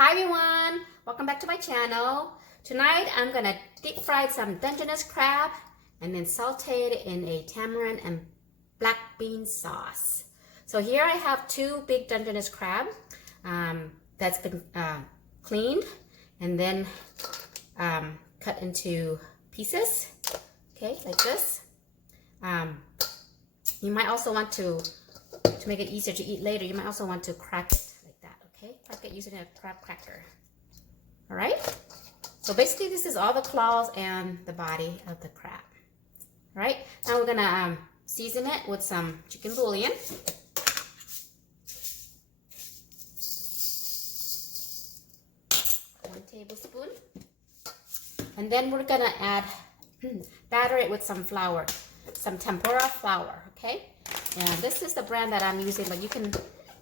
Hi everyone, welcome back to my channel. Tonight I'm gonna deep fry some Dungeness crab and then saute it in a tamarind and black bean sauce. So here I have two big Dungeness crab that's been cleaned and then cut into pieces, okay, like this. You might also want to make it easier to eat later, you might also want to crack it. Okay, crack it using a crab cracker. All right, so basically this is all the claws and the body of the crab. All right, now we're gonna season it with some chicken bouillon. 1 tablespoon. And then we're gonna add, batter it with some flour, some tempura flour, okay? And this is the brand that I'm using, but you can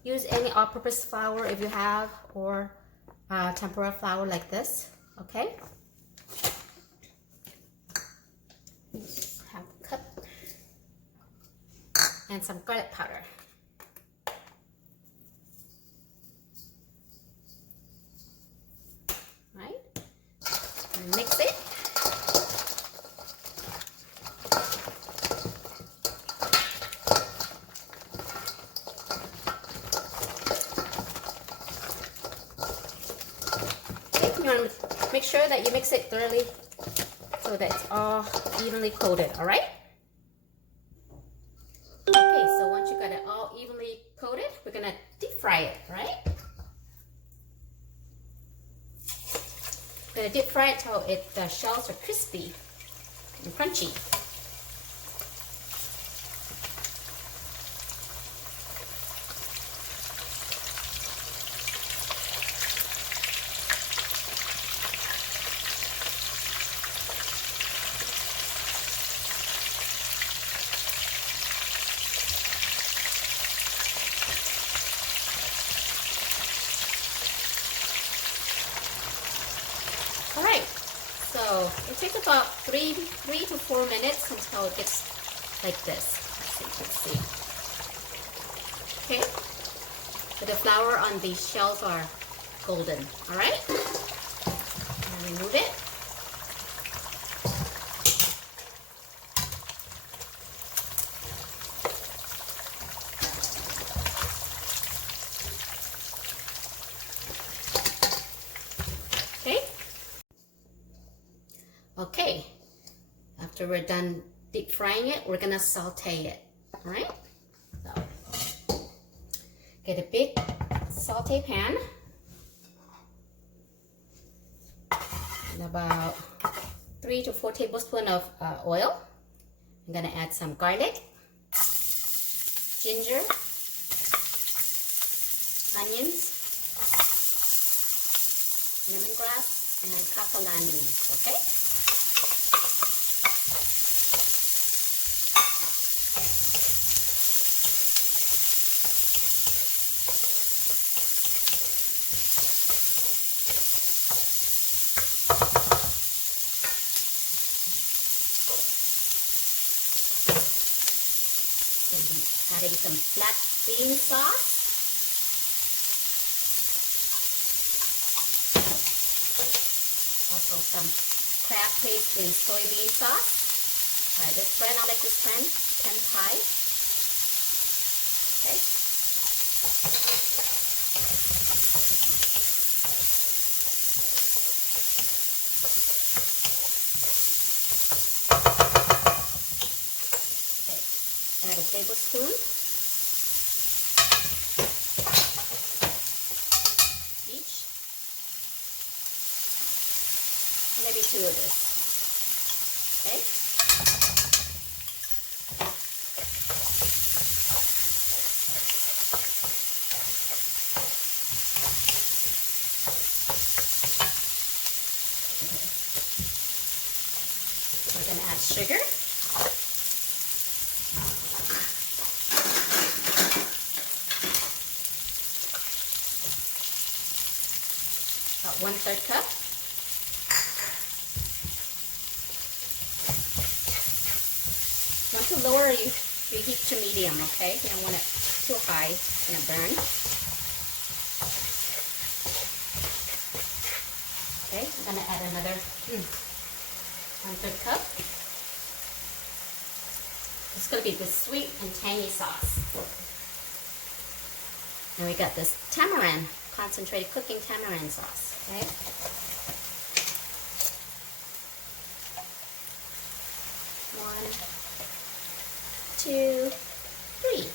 use any all-purpose flour if you have, or tempura flour like this, okay? Half a cup. And some garlic powder. Right? And mix it. You want to make sure that you mix it thoroughly so that it's all evenly coated, all right? Okay, so once you got it all evenly coated, we're gonna deep fry it, right? We're gonna deep fry it till the shells are crispy and crunchy. All right, so it takes about three to 4 minutes until it gets like this. Let's see. Okay, so the flour on these shells are golden. All right, and remove it. Okay, after we're done deep frying it, we're gonna saute it, all right? So, get a big saute pan, and about 3 to 4 tablespoons of oil. I'm gonna add some garlic, ginger, onions, lemongrass, and kaffir leaves, okay? Adding some black bean sauce. Also some crab paste in soybean sauce. This brand, I like this brand, Tempura. Okay. Add a tablespoon each, maybe 2 of this, okay? We're going to add sugar. About 1/3 cup. You want to lower your heat to medium, okay? You don't want it too high, it's gonna burn. I'm gonna add another 1/3 cup. It's gonna be this sweet and tangy sauce. And we got this tamarind, concentrated cooking tamarind sauce, okay? One, two, three.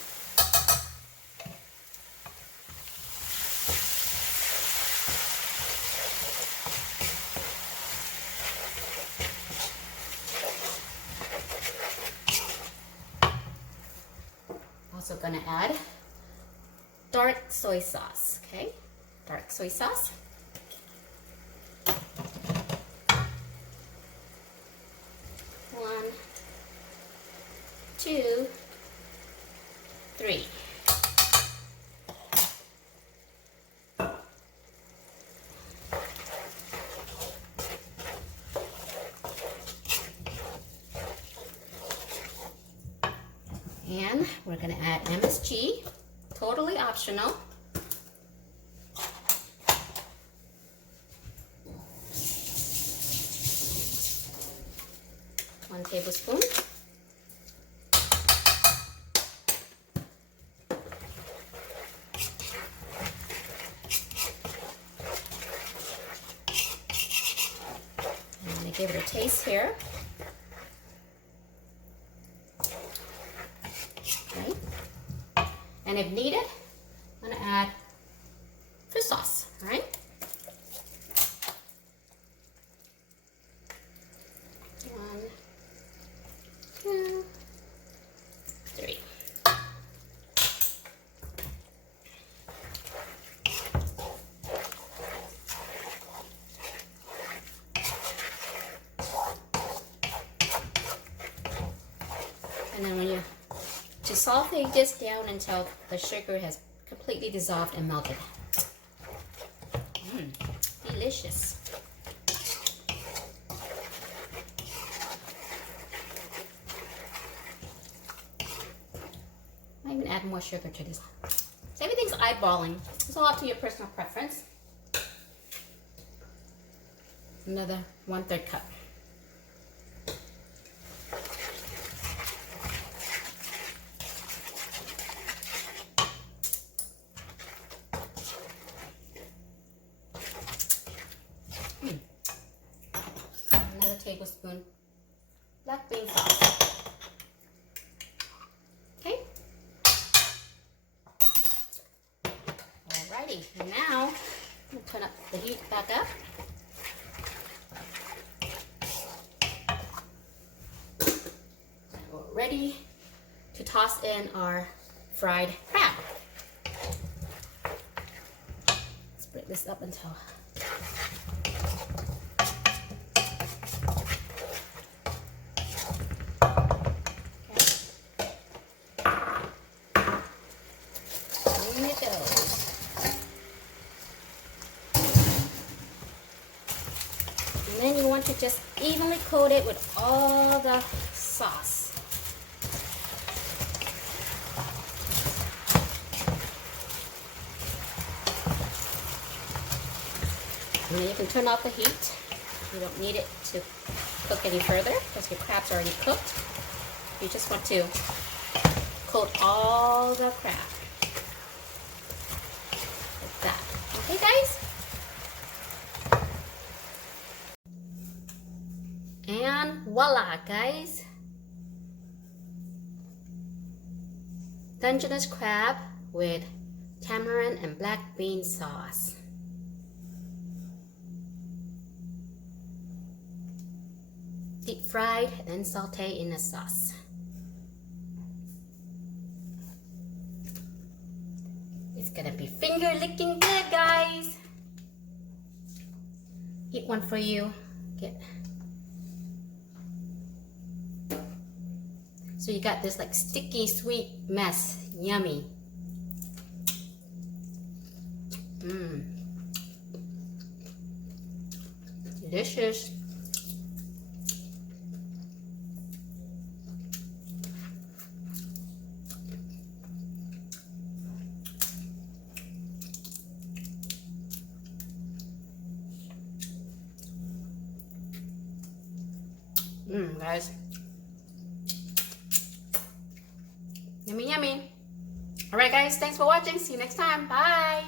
Also gonna add dark soy sauce, okay? Dark soy sauce. One, two, three. And we're gonna add MSG, totally optional. One tablespoon. I'm gonna give it a taste here. Okay. And if needed, I'm gonna add fish sauce, all right? One, two, three. And then when you saute this down until the sugar has completely dissolved and melted. Delicious. I even add more sugar to this. So everything's eyeballing. It's all up to your personal preference. Another 1/3 cup. Another tablespoon black bean sauce. Okay. Alrighty, now I'm gonna turn up the heat back up. We're ready to toss in our fried crab. Let's break this up until and then you want to just evenly coat it with all the sauce. And then you can turn off the heat. You don't need it to cook any further because your crab's already cooked. You just want to coat all the crab. Like that. Okay, guys? And voila, guys. Dungeness crab with tamarind and black bean sauce. Deep fried and then saute in the sauce. It's gonna be finger licking good, guys. Eat one for you. So you got this like sticky sweet mess. Yummy. Delicious. Guys. Yummy, yummy. All right, guys. Thanks for watching. See you next time. Bye.